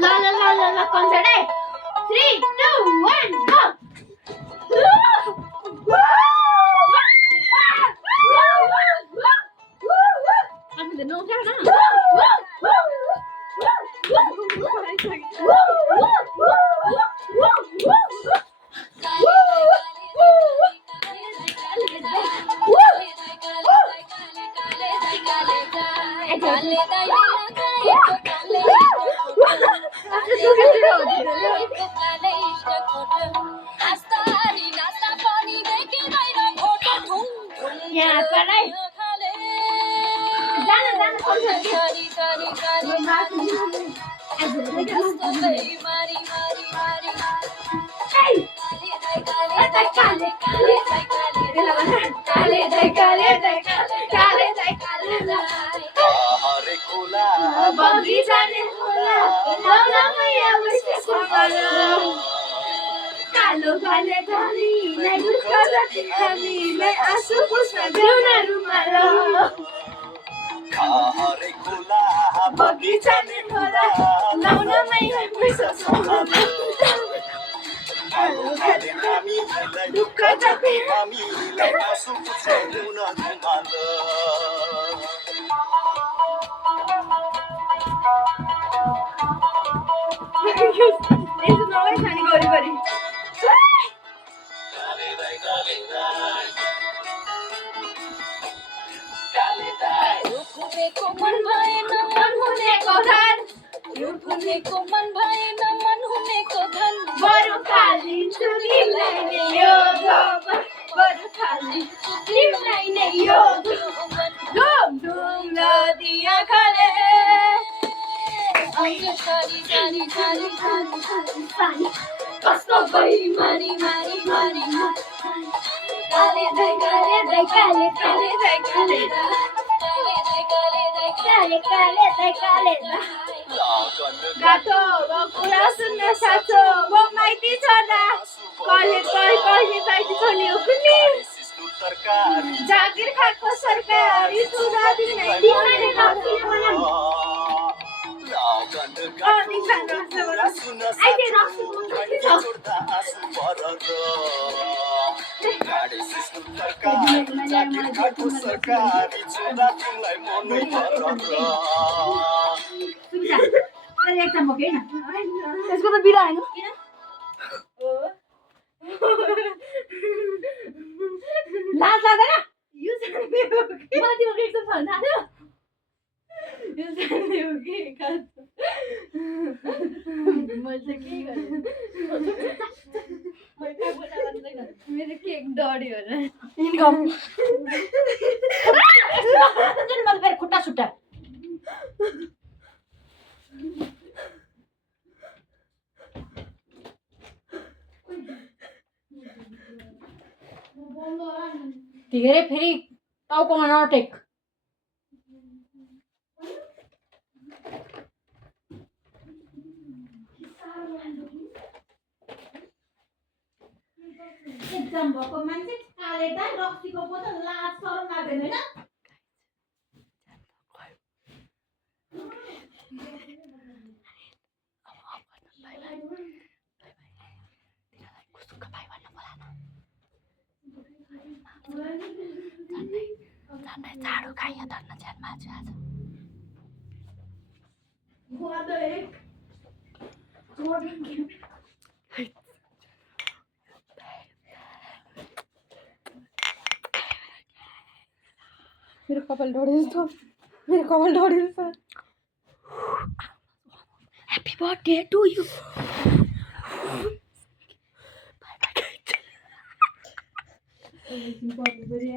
La concert है 3 2 1 go I'm the no down Yeah, parai. Jangan concert. Hey. Kalu bale kali, lagu kali kali, le asu pusna jona rumalo. Kahare kula, bagicha ne kula, launa mai bisa somalo. Kalu bale kami, lagu kali kami, le asu pusna jona rumalo. Isso não é Shani Gori Gori. Baru kali tulimai ne yoga, baru kali tulimai ne yoga. Dum dum la dia kale. Costo boy mari mari mari kale dai gato gokura sunna sato wo maiti chona kale maiti choni ukni jagir khako sarkari sura dinai dinai rakhti mana यसको त बिरा हैन लाज लाग्दैन यो जाने हो कि माथिमा रिएक्सन छ थाहा यो जाने हो कि मैले के गरेँ मेरो केक डढ्यो होला इन्कम मलाई खुट्टा सुट्टा धेरै फेरि टाउकोमा नटेक एक्जाम भएको मान्छे काले दाइ रक्सीको बोतल लाज सरम लाग्दैन हैन झन्डै चाँडो खाइयो धन्न ज्यानमा आज मेरो कपाल ढोडिन्छ happy birthday to you bye by